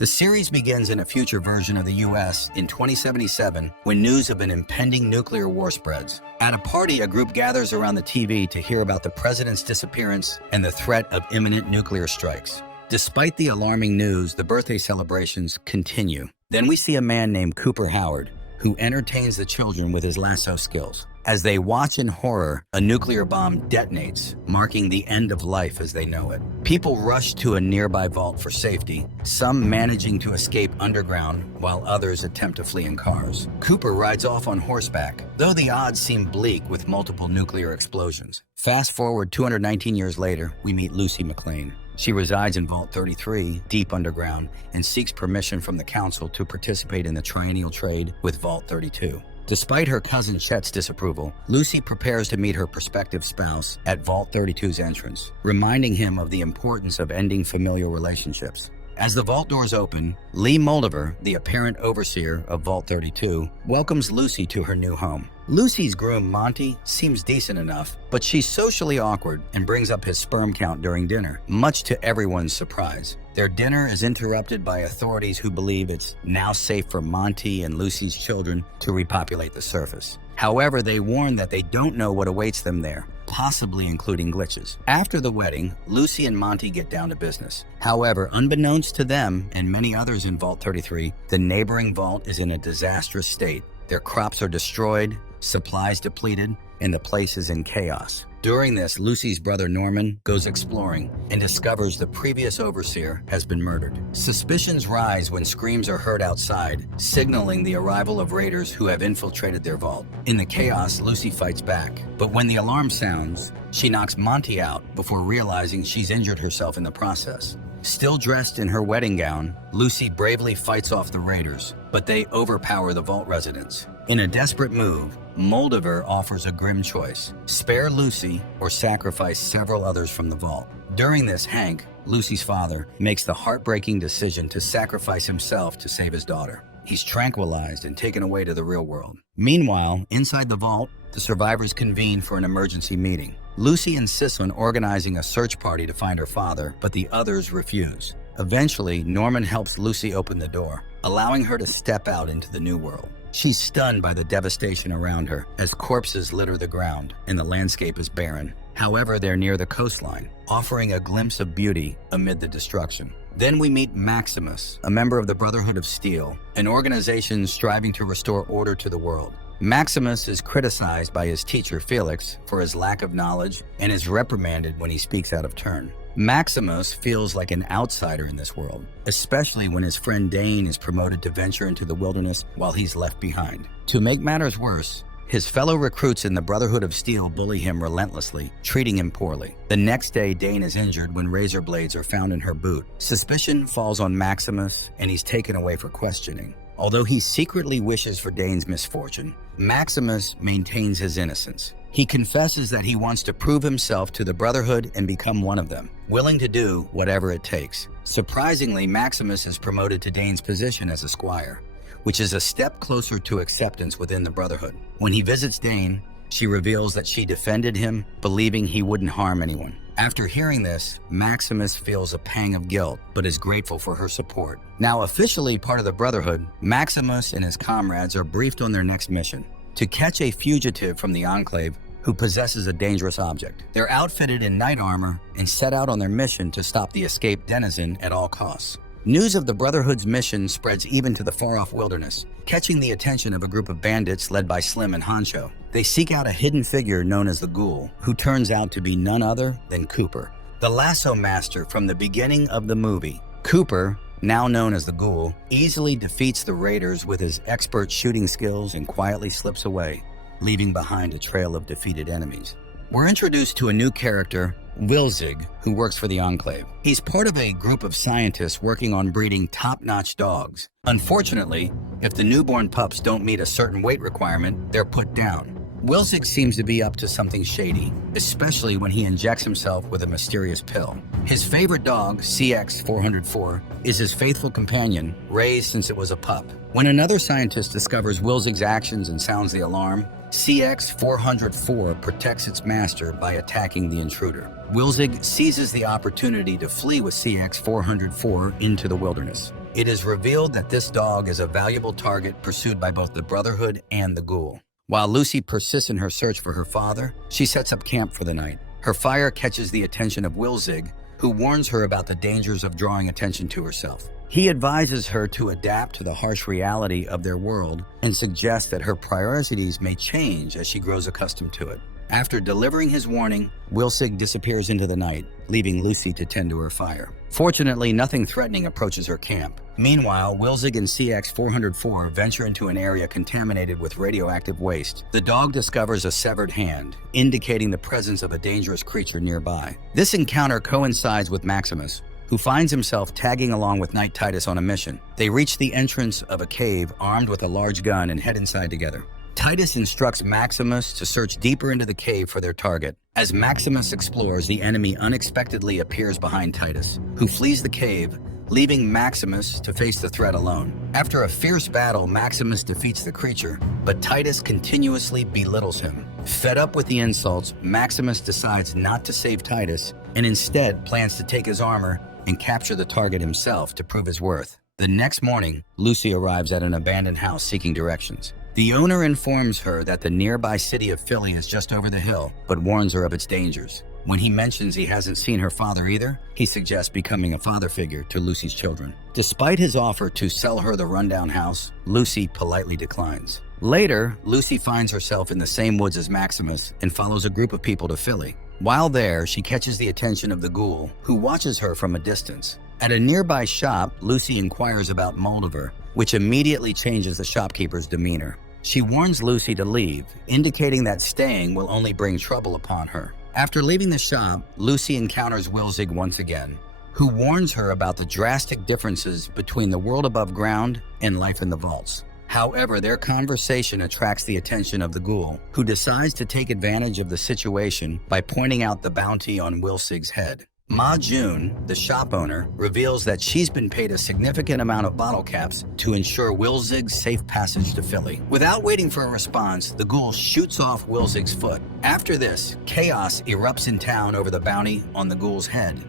The series begins in a future version of the US in 2077 when news of an impending nuclear war spreads. At a party, a group gathers around the TV to hear about the president's disappearance and the threat of imminent nuclear strikes. Despite the alarming news, the birthday celebrations continue. Then we see a man named Cooper Howard, who entertains the children with his lasso skills. As they watch in horror, a nuclear bomb detonates, marking the end of life as they know it. People rush to a nearby vault for safety, some managing to escape underground, while others attempt to flee in cars. Cooper rides off on horseback, though the odds seem bleak with multiple nuclear explosions. Fast forward 219 years later, we meet Lucy McLean. She resides in Vault 33, deep underground, and seeks permission from the council to participate in the triennial trade with Vault 32. Despite her cousin Chet's disapproval, Lucy prepares to meet her prospective spouse at Vault 32's entrance, reminding him of the importance of ending familial relationships. As the vault doors open, Lee Moldover, the apparent overseer of Vault 32, welcomes Lucy to her new home. Lucy's groom, Monty, seems decent enough, but she's socially awkward and brings up his sperm count during dinner, much to everyone's surprise. Their dinner is interrupted by authorities who believe it's now safe for Monty and Lucy's children to repopulate the surface. However, they warn that they don't know what awaits them there, possibly including glitches. After the wedding, Lucy and Monty get down to business. However, unbeknownst to them and many others in Vault 33, the neighboring vault is in a disastrous state. Their crops are destroyed, supplies depleted, and the place is in chaos. During this, Lucy's brother Norman goes exploring and discovers the previous overseer has been murdered. Suspicions rise when screams are heard outside, signaling the arrival of raiders who have infiltrated their vault. In the chaos, Lucy fights back, but when the alarm sounds, she knocks Monty out before realizing she's injured herself in the process. Still dressed in her wedding gown, Lucy bravely fights off the raiders, but they overpower the vault residents. In a desperate move, Moldover offers a grim choice: spare Lucy or sacrifice several others from the vault. During this, Hank, Lucy's father, makes the heartbreaking decision to sacrifice himself to save his daughter. He's tranquilized and taken away to the real world. Meanwhile, inside the vault, the survivors convene for an emergency meeting. Lucy insists on organizing a search party to find her father, but the others refuse. Eventually, Norman helps Lucy open the door, allowing her to step out into the new world. She's stunned by the devastation around her as corpses litter the ground and the landscape is barren. However, they're near the coastline, offering a glimpse of beauty amid the destruction. Then we meet Maximus, a member of the Brotherhood of Steel, an organization striving to restore order to the world. Maximus is criticized by his teacher Felix for his lack of knowledge and is reprimanded when he speaks out of turn. Maximus feels like an outsider in this world, especially when his friend Dane is promoted to venture into the wilderness while he's left behind. To make matters worse, his fellow recruits in the Brotherhood of Steel bully him relentlessly, treating him poorly. The next day, Dane is injured when razor blades are found in her boot. Suspicion falls on Maximus, and he's taken away for questioning. Although he secretly wishes for Dane's misfortune, Maximus maintains his innocence. He confesses that he wants to prove himself to the Brotherhood and become one of them, willing to do whatever it takes. Surprisingly, Maximus is promoted to Dane's position as a squire, which is a step closer to acceptance within the Brotherhood. When he visits Dane, she reveals that she defended him, believing he wouldn't harm anyone. After hearing this, Maximus feels a pang of guilt, but is grateful for her support. Now officially part of the Brotherhood, Maximus and his comrades are briefed on their next mission: to catch a fugitive from the Enclave who possesses a dangerous object. They're outfitted in knight armor and set out on their mission to stop the escaped denizen at all costs. News of the Brotherhood's mission spreads even to the far-off wilderness, catching the attention of a group of bandits led by Slim and Honcho. They seek out a hidden figure known as the Ghoul, who turns out to be none other than Cooper, the lasso master from the beginning of the movie. Cooper, now known as the Ghoul, easily defeats the raiders with his expert shooting skills and quietly slips away, leaving behind a trail of defeated enemies. We're introduced to a new character, Wilzig, who works for the Enclave. He's part of a group of scientists working on breeding top-notch dogs. Unfortunately, if the newborn pups don't meet a certain weight requirement, they're put down. Wilzig seems to be up to something shady, especially when he injects himself with a mysterious pill. His favorite dog, CX-404, is his faithful companion, raised since it was a pup. When another scientist discovers Wilzig's actions and sounds the alarm, CX-404 protects its master by attacking the intruder. Wilzig seizes the opportunity to flee with CX-404 into the wilderness. It is revealed that this dog is a valuable target pursued by both the Brotherhood and the Ghoul. While Lucy persists in her search for her father, she sets up camp for the night. Her fire catches the attention of Wilzig, who warns her about the dangers of drawing attention to herself. He advises her to adapt to the harsh reality of their world and suggests that her priorities may change as she grows accustomed to it. After delivering his warning, Wilzig disappears into the night, leaving Lucy to tend to her fire. Fortunately, nothing threatening approaches her camp. Meanwhile, Wilzig and CX-404 venture into an area contaminated with radioactive waste. The dog discovers a severed hand, indicating the presence of a dangerous creature nearby. This encounter coincides with Maximus, who finds himself tagging along with Knight Titus on a mission. They reach the entrance of a cave armed with a large gun and head inside together. Titus instructs Maximus to search deeper into the cave for their target. As Maximus explores, the enemy unexpectedly appears behind Titus, who flees the cave, leaving Maximus to face the threat alone. After a fierce battle, Maximus defeats the creature, but Titus continuously belittles him. Fed up with the insults, Maximus decides not to save Titus and instead plans to take his armor and capture the target himself to prove his worth. The next morning, Lucy arrives at an abandoned house seeking directions. The owner informs her that the nearby city of Philly is just over the hill, but warns her of its dangers. When he mentions he hasn't seen her father either, he suggests becoming a father figure to Lucy's children. Despite his offer to sell her the rundown house, Lucy politely declines. Later, Lucy finds herself in the same woods as Maximus and follows a group of people to Philly. While there, she catches the attention of the Ghoul, who watches her from a distance. At a nearby shop, Lucy inquires about Moldover, which immediately changes the shopkeeper's demeanor. She warns Lucy to leave, indicating that staying will only bring trouble upon her. After leaving the shop, Lucy encounters Wilzig once again, who warns her about the drastic differences between the world above ground and life in the vaults. However, their conversation attracts the attention of the Ghoul, who decides to take advantage of the situation by pointing out the bounty on Wilzig's head. Ma June, the shop owner, reveals that she's been paid a significant amount of bottle caps to ensure Wilzig's safe passage to Philly. Without waiting for a response, the Ghoul shoots off Wilzig's foot. After this, chaos erupts in town over the bounty on the Ghoul's head.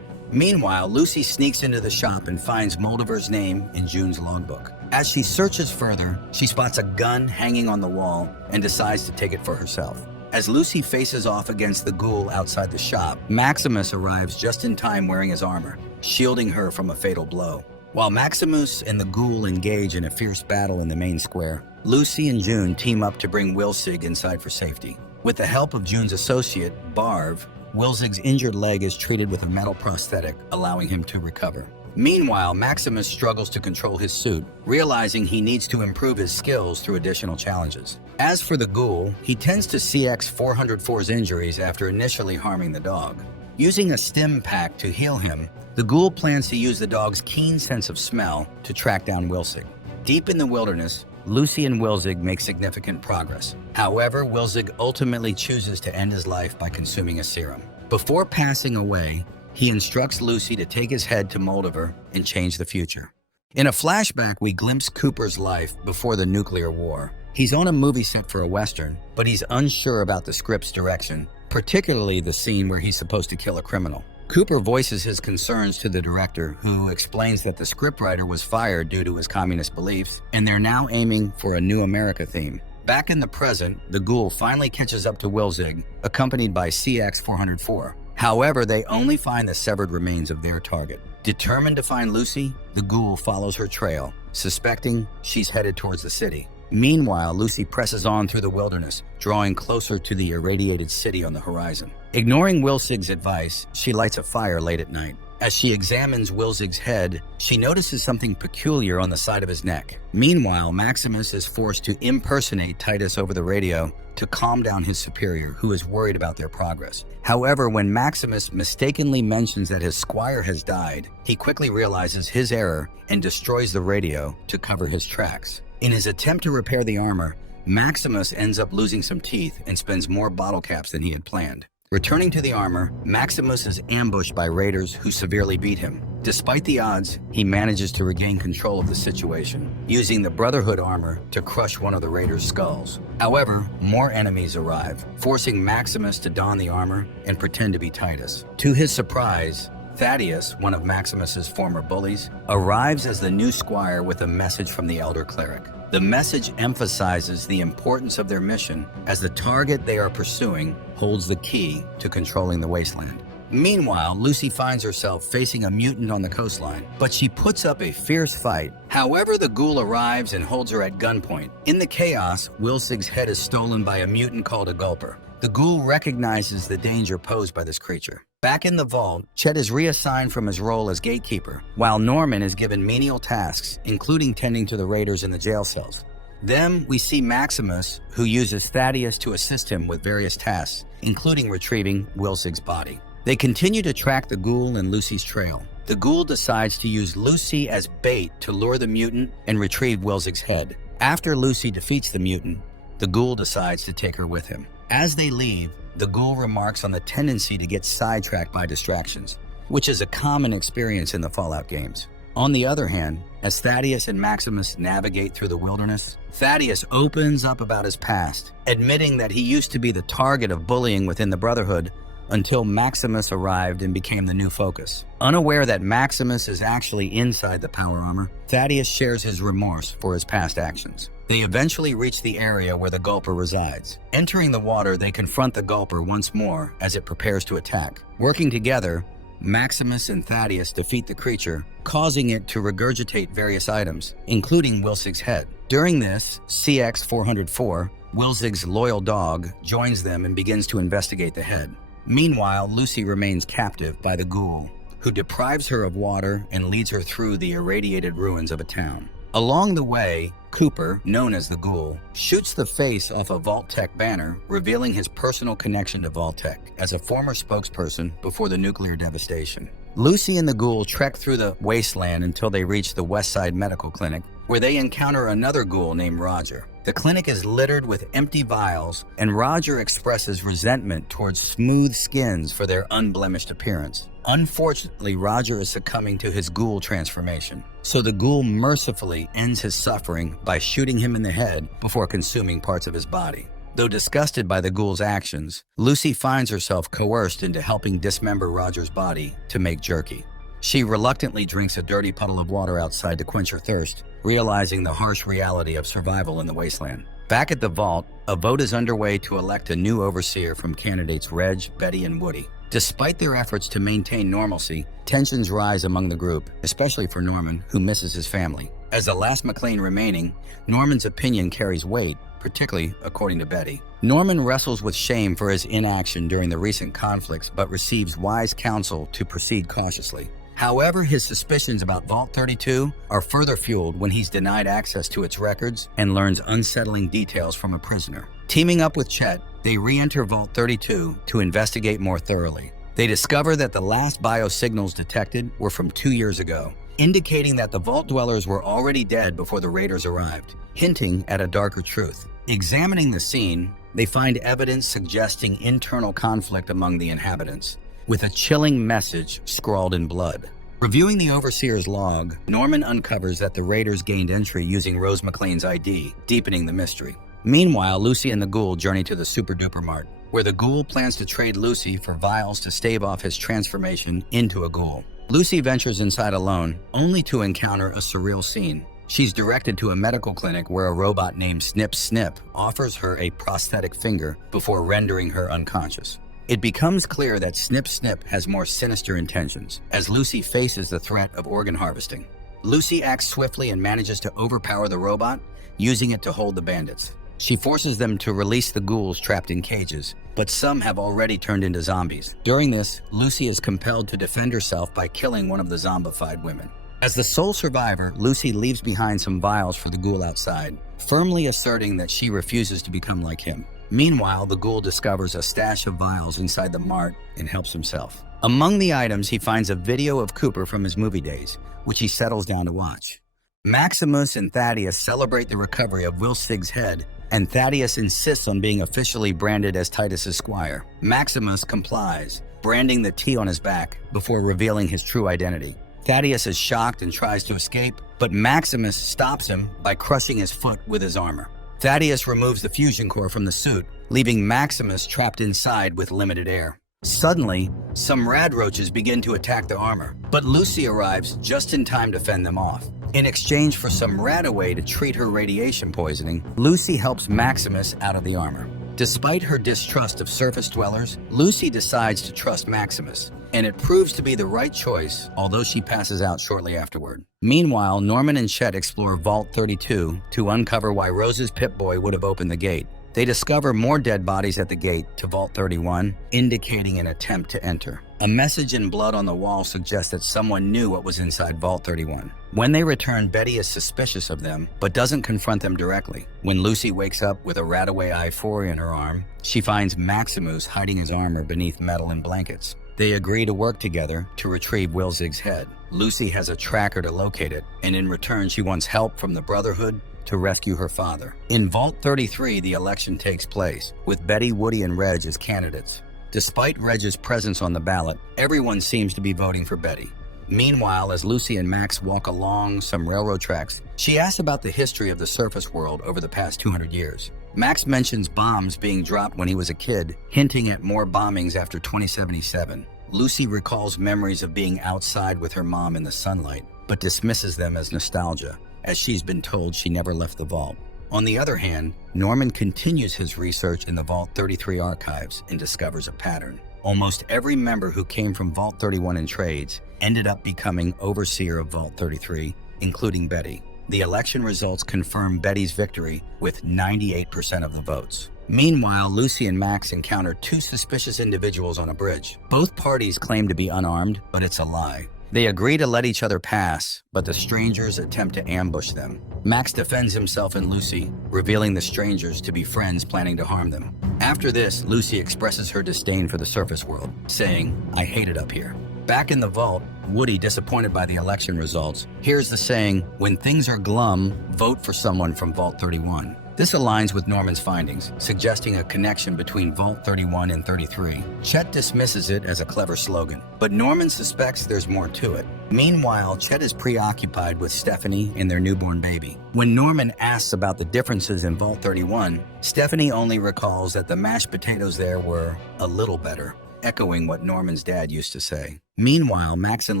Meanwhile, Lucy sneaks into the shop and finds Moldover's name in June's logbook. As she searches further, she spots a gun hanging on the wall and decides to take it for herself. As Lucy faces off against the Ghoul outside the shop, Maximus arrives just in time wearing his armor, shielding her from a fatal blow. While Maximus and the Ghoul engage in a fierce battle in the main square, Lucy and June team up to bring Wilzig inside for safety. With the help of June's associate, Barv, Wilzig's injured leg is treated with a metal prosthetic, allowing him to recover. Meanwhile, Maximus struggles to control his suit, realizing he needs to improve his skills through additional challenges. As for the Ghoul, he tends to CX-404's injuries after initially harming the dog. Using a stim pack to heal him, the Ghoul plans to use the dog's keen sense of smell to track down Wilzig. Deep in the wilderness, Lucy and Wilzig make significant progress. However, Wilzig ultimately chooses to end his life by consuming a serum. Before passing away, he instructs Lucy to take his head to Moldover and change the future. In a flashback, we glimpse Cooper's life before the nuclear war. He's on a movie set for a Western, but he's unsure about the script's direction, particularly the scene where he's supposed to kill a criminal. Cooper voices his concerns to the director, who explains that the scriptwriter was fired due to his communist beliefs, and they're now aiming for a New America theme. Back in the present, the Ghoul finally catches up to Wilzig, accompanied by CX-404. However, they only find the severed remains of their target. Determined to find Lucy, the Ghoul follows her trail, suspecting she's headed towards the city. Meanwhile, Lucy presses on through the wilderness, drawing closer to the irradiated city on the horizon. Ignoring Wilzig's advice, she lights a fire late at night. As she examines Wilzig's head, she notices something peculiar on the side of his neck. Meanwhile, Maximus is forced to impersonate Titus over the radio to calm down his superior, who is worried about their progress. However, when Maximus mistakenly mentions that his squire has died, he quickly realizes his error and destroys the radio to cover his tracks. In his attempt to repair the armor, Maximus ends up losing some teeth and spends more bottle caps than he had planned. Returning to the armor, Maximus is ambushed by raiders who severely beat him. Despite the odds, he manages to regain control of the situation, using the Brotherhood armor to crush one of the raiders' skulls. However, more enemies arrive, forcing Maximus to don the armor and pretend to be Titus. To his surprise, Thaddeus, one of Maximus's former bullies, arrives as the new squire with a message from the elder cleric. The message emphasizes the importance of their mission, as the target they are pursuing holds the key to controlling the wasteland. Meanwhile, Lucy finds herself facing a mutant on the coastline, but she puts up a fierce fight. However, the ghoul arrives and holds her at gunpoint. In the chaos, Wilsig's head is stolen by a mutant called a Gulper. The ghoul recognizes the danger posed by this creature. Back in the vault, Chet is reassigned from his role as gatekeeper, while Norman is given menial tasks, including tending to the raiders in the jail cells. Then we see Maximus, who uses Thaddeus to assist him with various tasks, including retrieving Wilsig's body. They continue to track the ghoul and Lucy's trail. The ghoul decides to use Lucy as bait to lure the mutant and retrieve Wilsig's head. After Lucy defeats the mutant, the ghoul decides to take her with him. As they leave, the ghoul remarks on the tendency to get sidetracked by distractions, which is a common experience in the Fallout games. On the other hand, as Thaddeus and Maximus navigate through the wilderness, Thaddeus opens up about his past, admitting that he used to be the target of bullying within the Brotherhood until Maximus arrived and became the new focus. Unaware that Maximus is actually inside the power armor, Thaddeus shares his remorse for his past actions. They eventually reach the area where the Gulper resides. Entering the water, they confront the Gulper once more as it prepares to attack. Working together, Maximus and Thaddeus defeat the creature, causing it to regurgitate various items, including Wilsig's head. During this, CX-404, Wilsig's loyal dog, joins them and begins to investigate the head. Meanwhile, Lucy remains captive by the ghoul, who deprives her of water and leads her through the irradiated ruins of a town. Along the way, Cooper, known as the Ghoul, shoots the face off a Vault-Tec banner, revealing his personal connection to Vault-Tec as a former spokesperson before the nuclear devastation. Lucy and the Ghoul trek through the wasteland until they reach the Westside Medical Clinic, where they encounter another ghoul named Roger. The clinic is littered with empty vials, and Roger expresses resentment towards smooth skins for their unblemished appearance. Unfortunately, Roger is succumbing to his ghoul transformation, so the ghoul mercifully ends his suffering by shooting him in the head before consuming parts of his body. Though disgusted by the ghoul's actions, Lucy finds herself coerced into helping dismember Roger's body to make jerky. She reluctantly drinks a dirty puddle of water outside to quench her thirst, realizing the harsh reality of survival in the wasteland. Back at the vault, a vote is underway to elect a new overseer from candidates Reg, Betty, and Woody. Despite their efforts to maintain normalcy, tensions rise among the group, especially for Norman, who misses his family. As the last McLean remaining, Norman's opinion carries weight, particularly according to Betty. Norman wrestles with shame for his inaction during the recent conflicts, but receives wise counsel to proceed cautiously. However, his suspicions about Vault 32 are further fueled when he's denied access to its records and learns unsettling details from a prisoner. Teaming up with Chet, they re-enter Vault 32 to investigate more thoroughly. They discover that the last biosignals detected were from 2 years ago, indicating that the Vault dwellers were already dead before the raiders arrived, hinting at a darker truth. Examining the scene, they find evidence suggesting internal conflict among the inhabitants, with a chilling message scrawled in blood. Reviewing the Overseer's log, Norman uncovers that the raiders gained entry using Rose McLean's ID, deepening the mystery. Meanwhile, Lucy and the Ghoul journey to the Super Duper Mart, where the Ghoul plans to trade Lucy for vials to stave off his transformation into a ghoul. Lucy ventures inside alone, only to encounter a surreal scene. She's directed to a medical clinic where a robot named Snip Snip offers her a prosthetic finger before rendering her unconscious. It becomes clear that Snip Snip has more sinister intentions, as Lucy faces the threat of organ harvesting. Lucy acts swiftly and manages to overpower the robot, using it to hold the bandits. She forces them to release the ghouls trapped in cages, but some have already turned into zombies. During this, Lucy is compelled to defend herself by killing one of the zombified women. As the sole survivor, Lucy leaves behind some vials for the ghoul outside, firmly asserting that she refuses to become like him. Meanwhile, the ghoul discovers a stash of vials inside the mart and helps himself. Among the items, he finds a video of Cooper from his movie days, which he settles down to watch. Maximus and Thaddeus celebrate the recovery of Wilsig's head, and Thaddeus insists on being officially branded as Titus's squire. Maximus complies, branding the T on his back before revealing his true identity. Thaddeus is shocked and tries to escape, but Maximus stops him by crushing his foot with his armor. Thaddeus removes the fusion core from the suit, leaving Maximus trapped inside with limited air. Suddenly, some rad roaches begin to attack the armor, but Lucy arrives just in time to fend them off. In exchange for some radaway to treat her radiation poisoning, Lucy helps Maximus out of the armor. Despite her distrust of surface dwellers, Lucy decides to trust Maximus, and it proves to be the right choice, although she passes out shortly afterward. Meanwhile, Norman and Chet explore Vault 32 to uncover why Rose's Pip-Boy would have opened the gate. They discover more dead bodies at the gate to Vault 31, indicating an attempt to enter. A message in blood on the wall suggests that someone knew what was inside Vault 31. When they return, Betty is suspicious of them, but doesn't confront them directly. When Lucy wakes up with a Radaway I-4 in her arm, she finds Maximus hiding his armor beneath metal and blankets. They agree to work together to retrieve Wilzig's head. Lucy has a tracker to locate it, and in return she wants help from the Brotherhood to rescue her father. In Vault 33, the election takes place, with Betty, Woody, and Reg as candidates. Despite Reg's presence on the ballot, everyone seems to be voting for Betty. Meanwhile, as Lucy and Max walk along some railroad tracks, she asks about the history of the surface world over the past 200 years. Max mentions bombs being dropped when he was a kid, hinting at more bombings after 2077. Lucy recalls memories of being outside with her mom in the sunlight, but dismisses them as nostalgia, as she's been told she never left the vault. On the other hand, Norman continues his research in the Vault 33 archives and discovers a pattern. Almost every member who came from Vault 31 in trades ended up becoming overseer of Vault 33, including Betty. The election results confirm Betty's victory with 98% of the votes. Meanwhile, Lucy and Max encounter two suspicious individuals on a bridge. Both parties claim to be unarmed, but it's a lie. They agree to let each other pass, but the strangers attempt to ambush them. Max defends himself and Lucy, revealing the strangers to be friends planning to harm them. After this, Lucy expresses her disdain for the surface world, saying, "I hate it up here." Back in the vault, Woody, disappointed by the election results, hears the saying, "When things are glum, vote for someone from Vault 31." This aligns with Norman's findings, suggesting a connection between Vault 31 and 33. Chet dismisses it as a clever slogan, but Norman suspects there's more to it. Meanwhile, Chet is preoccupied with Stephanie and their newborn baby. When Norman asks about the differences in Vault 31, Stephanie only recalls that the mashed potatoes there were a little better, echoing what Norman's dad used to say. Meanwhile, Max and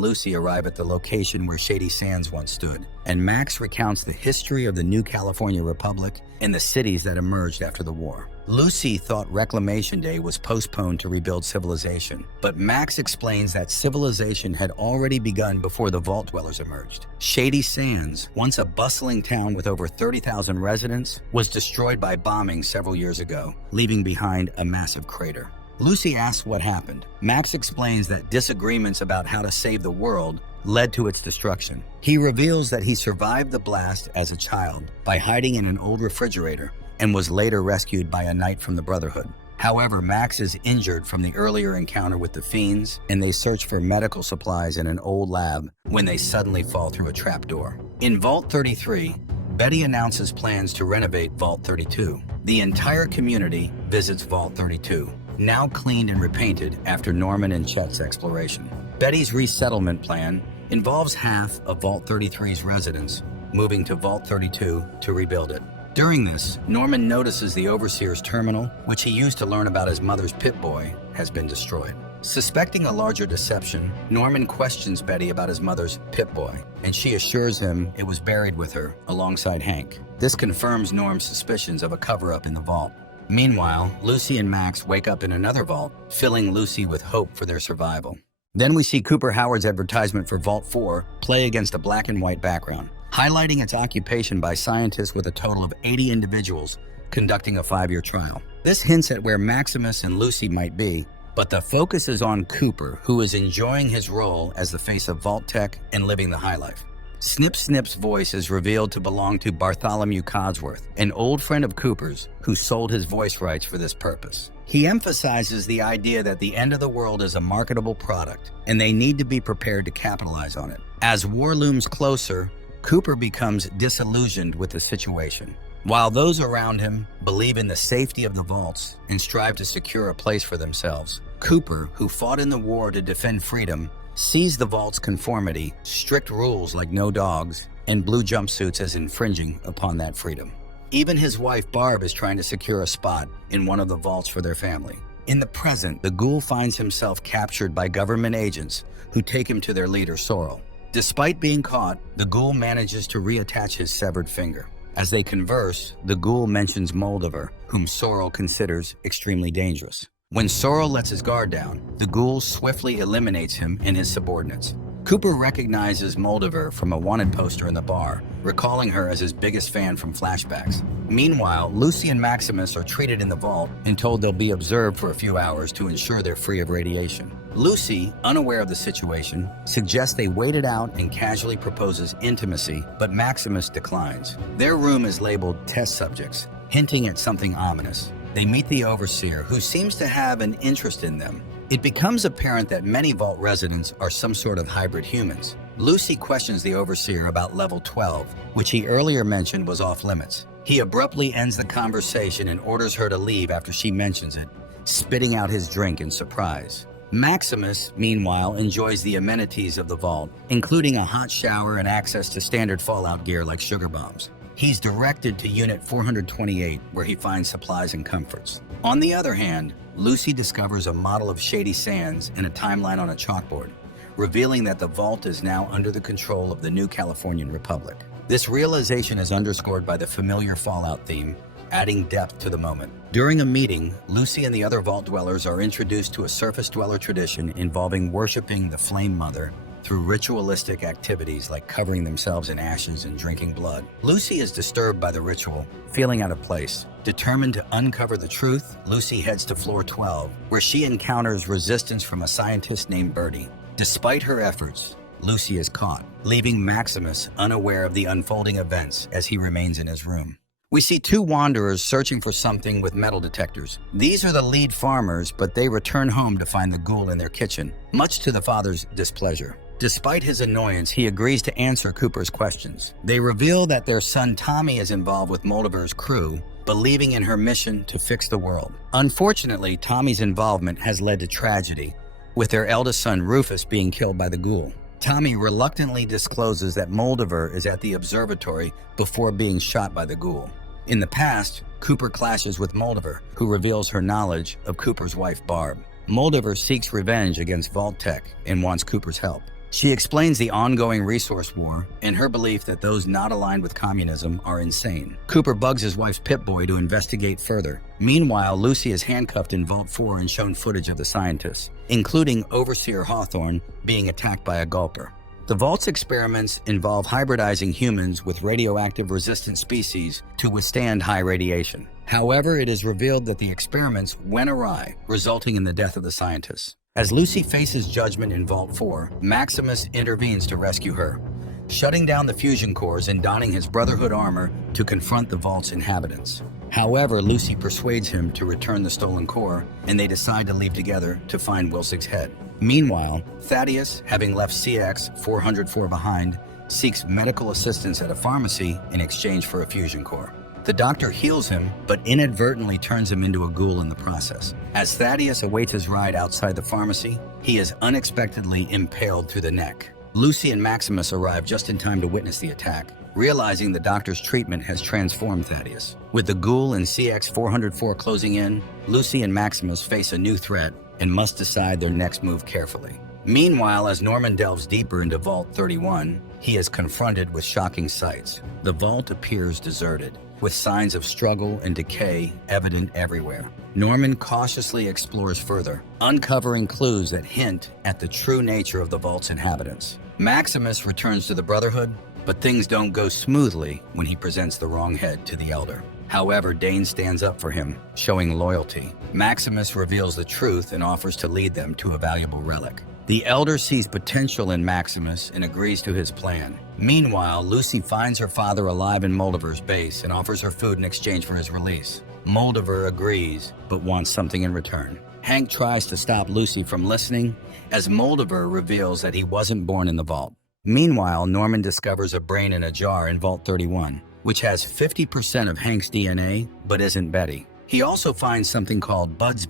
Lucy arrive at the location where Shady Sands once stood, and Max recounts the history of the new California Republic and the cities that emerged after the war. Lucy thought Reclamation Day was postponed to rebuild civilization, but Max explains that civilization had already begun before the Vault Dwellers emerged. Shady Sands, once a bustling town with over 30,000 residents, was destroyed by bombing several years ago, leaving behind a massive crater. Lucy asks what happened. Max explains that disagreements about how to save the world led to its destruction. He reveals that he survived the blast as a child by hiding in an old refrigerator and was later rescued by a knight from the Brotherhood. However, Max is injured from the earlier encounter with the fiends, and they search for medical supplies in an old lab when they suddenly fall through a trapdoor. In Vault 33, Betty announces plans to renovate Vault 32. The entire community visits Vault 32, now cleaned and repainted after Norman and Chet's exploration. Betty's resettlement plan involves half of Vault 33's residents moving to Vault 32 to rebuild it. During this, Norman notices the Overseer's terminal, which he used to learn about his mother's Pip-Boy, has been destroyed. Suspecting a larger deception, Norman questions Betty about his mother's Pip-Boy, and she assures him it was buried with her alongside Hank. This confirms Norm's suspicions of a cover-up in the vault. Meanwhile, Lucy and Max wake up in another vault, filling Lucy with hope for their survival. Then we see Cooper Howard's advertisement for Vault 4 play against a black and white background, highlighting its occupation by scientists with a total of 80 individuals conducting a 5-year trial. This hints at where Maximus and Lucy might be, but the focus is on Cooper, who is enjoying his role as the face of Vault Tech and living the high life. Snip Snip's voice is revealed to belong to Bartholomew Codsworth, an old friend of Cooper's who sold his voice rights for this purpose. He emphasizes the idea that the end of the world is a marketable product, and they need to be prepared to capitalize on it. As war looms closer, Cooper becomes disillusioned with the situation. While those around him believe in the safety of the vaults and strive to secure a place for themselves, Cooper, who fought in the war to defend freedom, sees the vault's conformity, strict rules like no dogs, and blue jumpsuits as infringing upon that freedom. Even his wife Barb is trying to secure a spot in one of the vaults for their family. In the present, the ghoul finds himself captured by government agents who take him to their leader, Sorrel. Despite being caught, the ghoul manages to reattach his severed finger. As they converse, the ghoul mentions Moldaver, whom Sorrel considers extremely dangerous. When Sorrel lets his guard down, the ghoul swiftly eliminates him and his subordinates. Cooper recognizes Moldaver from a wanted poster in the bar, recalling her as his biggest fan from flashbacks. Meanwhile, Lucy and Maximus are treated in the vault and told they'll be observed for a few hours to ensure they're free of radiation. Lucy, unaware of the situation, suggests they wait it out and casually proposes intimacy, but Maximus declines. Their room is labeled test subjects, hinting at something ominous. They meet the overseer, who seems to have an interest in them. It becomes apparent that many vault residents are some sort of hybrid humans. Lucy questions the overseer about level 12, which he earlier mentioned was off limits. He abruptly ends the conversation and orders her to leave after she mentions it, spitting out his drink in surprise. Maximus, meanwhile, enjoys the amenities of the vault, including a hot shower and access to standard Fallout gear like sugar bombs. He's directed to Unit 428, where he finds supplies and comforts. On the other hand, Lucy discovers a model of Shady Sands and a timeline on a chalkboard, revealing that the vault is now under the control of the New Californian Republic. This realization is underscored by the familiar Fallout theme, adding depth to the moment. During a meeting, Lucy and the other vault dwellers are introduced to a surface dweller tradition involving worshiping the Flame Mother through ritualistic activities like covering themselves in ashes and drinking blood. Lucy is disturbed by the ritual, feeling out of place. Determined to uncover the truth, Lucy heads to floor 12, where she encounters resistance from a scientist named Birdie. Despite her efforts, Lucy is caught, leaving Maximus unaware of the unfolding events as he remains in his room. We see two wanderers searching for something with metal detectors. These are the lead farmers, but they return home to find the ghoul in their kitchen, much to the father's displeasure. Despite his annoyance, he agrees to answer Cooper's questions. They reveal that their son Tommy is involved with Moldaver's crew, believing in her mission to fix the world. Unfortunately, Tommy's involvement has led to tragedy, with their eldest son Rufus being killed by the ghoul. Tommy reluctantly discloses that Moldaver is at the observatory before being shot by the ghoul. In the past, Cooper clashes with Moldaver, who reveals her knowledge of Cooper's wife Barb. Moldaver seeks revenge against Vault-Tec and wants Cooper's help. She explains the ongoing resource war and her belief that those not aligned with communism are insane. Cooper bugs his wife's Pip-Boy to investigate further. Meanwhile, Lucy is handcuffed in Vault 4 and shown footage of the scientists, including Overseer Hawthorne being attacked by a gulper. The Vault's experiments involve hybridizing humans with radioactive resistant species to withstand high radiation. However, it is revealed that the experiments went awry, resulting in the death of the scientists. As Lucy faces judgment in Vault 4, Maximus intervenes to rescue her, shutting down the fusion cores and donning his Brotherhood armor to confront the Vault's inhabitants. However, Lucy persuades him to return the stolen core, and they decide to leave together to find Wilsig's head. Meanwhile, Thaddeus, having left CX-404 behind, seeks medical assistance at a pharmacy in exchange for a fusion core. The doctor heals him, but inadvertently turns him into a ghoul in the process. As Thaddeus awaits his ride outside the pharmacy, he is unexpectedly impaled through the neck. Lucy and Maximus arrive just in time to witness the attack, realizing the doctor's treatment has transformed Thaddeus. With the ghoul and CX-404 closing in, Lucy and Maximus face a new threat and must decide their next move carefully. Meanwhile, as Norman delves deeper into Vault 31, he is confronted with shocking sights. The vault appears deserted, with signs of struggle and decay evident everywhere. Norman cautiously explores further, uncovering clues that hint at the true nature of the vault's inhabitants. Maximus returns to the Brotherhood, but things don't go smoothly when he presents the wrong head to the Elder. However, Dane stands up for him, showing loyalty. Maximus reveals the truth and offers to lead them to a valuable relic. The Elder sees potential in Maximus and agrees to his plan. Meanwhile, Lucy finds her father alive in Moldaver's base and offers her food in exchange for his release. Moldaver agrees, but wants something in return. Hank tries to stop Lucy from listening, as Moldaver reveals that he wasn't born in the vault. Meanwhile, Norman discovers a brain in a jar in Vault 31, which has 50% of Hank's DNA, but isn't Betty. He also finds something called buds,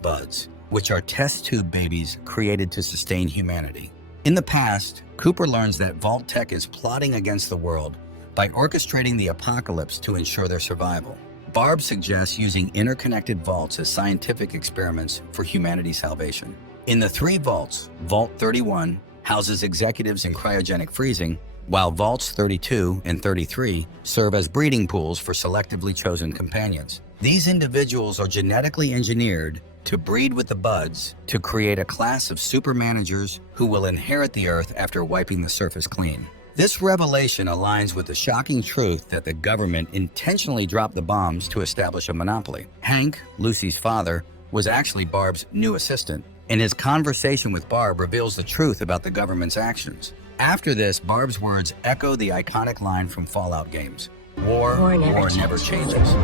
which are test tube babies created to sustain humanity. In the past, Cooper learns that Vault-Tec is plotting against the world by orchestrating the apocalypse to ensure their survival. Barb suggests using interconnected vaults as scientific experiments for humanity's salvation. In the three vaults, Vault 31 houses executives in cryogenic freezing, while Vaults 32 and 33 serve as breeding pools for selectively chosen companions. These individuals are genetically engineered to breed with the buds to create a class of super managers who will inherit the Earth after wiping the surface clean. This revelation aligns with the shocking truth that the government intentionally dropped the bombs to establish a monopoly. Hank, Lucy's father, was actually Barb's new assistant, and his conversation with Barb reveals the truth about the government's actions. After this, Barb's words echo the iconic line from Fallout games. War never changes.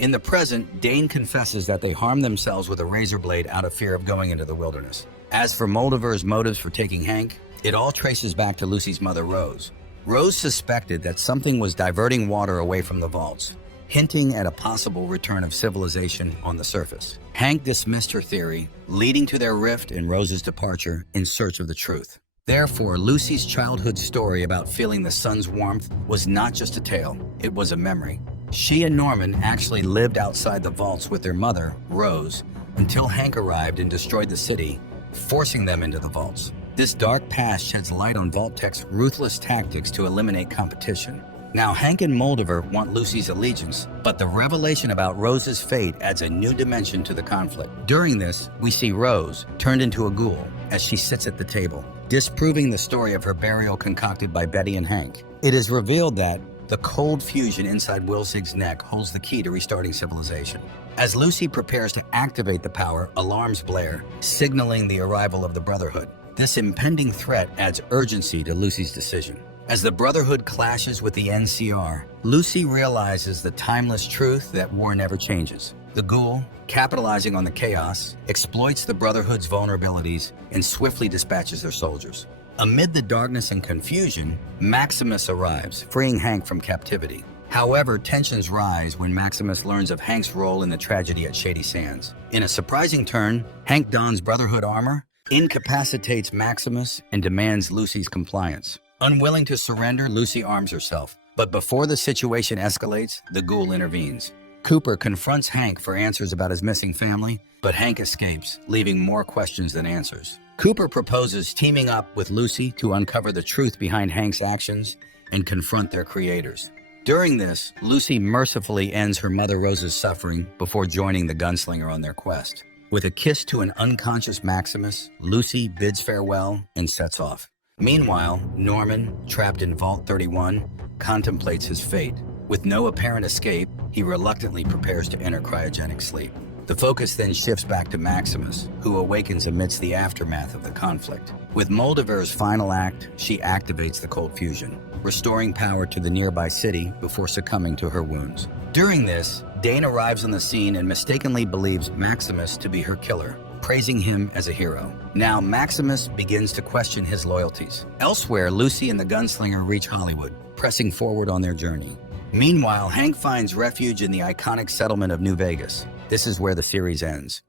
In the present, Dane confesses that they harmed themselves with a razor blade out of fear of going into the wilderness. As for Moldiver's motives for taking Hank, it all traces back to Lucy's mother, Rose. Rose suspected that something was diverting water away from the vaults, hinting at a possible return of civilization on the surface. Hank dismissed her theory, leading to their rift and Rose's departure in search of the truth. Therefore, Lucy's childhood story about feeling the sun's warmth was not just a tale, it was a memory. She and Norman actually lived outside the vaults with their mother, Rose, until Hank arrived and destroyed the city, forcing them into the vaults. This dark past sheds light on Vault-Tech's ruthless tactics to eliminate competition. Now, Hank and Moldiver want Lucy's allegiance, but the revelation about Rose's fate adds a new dimension to the conflict. During this, we see Rose turned into a ghoul as she sits at the table, disproving the story of her burial concocted by Betty and Hank. It is revealed that the cold fusion inside Wilsig's neck holds the key to restarting civilization. As Lucy prepares to activate the power, alarms blare, signaling the arrival of the Brotherhood. This impending threat adds urgency to Lucy's decision. As the Brotherhood clashes with the NCR, Lucy realizes the timeless truth that war never changes. The ghoul, capitalizing on the chaos, exploits the Brotherhood's vulnerabilities and swiftly dispatches their soldiers. Amid the darkness and confusion, Maximus arrives, freeing Hank from captivity. However, tensions rise when Maximus learns of Hank's role in the tragedy at Shady Sands. In a surprising turn, Hank dons Brotherhood armor, incapacitates Maximus, and demands Lucy's compliance. Unwilling to surrender, Lucy arms herself. But before the situation escalates, the ghoul intervenes. Cooper confronts Hank for answers about his missing family, but Hank escapes, leaving more questions than answers. Cooper proposes teaming up with Lucy to uncover the truth behind Hank's actions and confront their creators. During this, Lucy mercifully ends her mother Rose's suffering before joining the gunslinger on their quest. With a kiss to an unconscious Maximus, Lucy bids farewell and sets off. Meanwhile, Norman, trapped in Vault 31, contemplates his fate. With no apparent escape, he reluctantly prepares to enter cryogenic sleep. The focus then shifts back to Maximus, who awakens amidst the aftermath of the conflict. With Moldiver's final act, she activates the cold fusion, restoring power to the nearby city before succumbing to her wounds. During this, Dane arrives on the scene and mistakenly believes Maximus to be her killer, praising him as a hero. Now, Maximus begins to question his loyalties. Elsewhere, Lucy and the gunslinger reach Hollywood, pressing forward on their journey. Meanwhile, Hank finds refuge in the iconic settlement of New Vegas. This is where the series ends.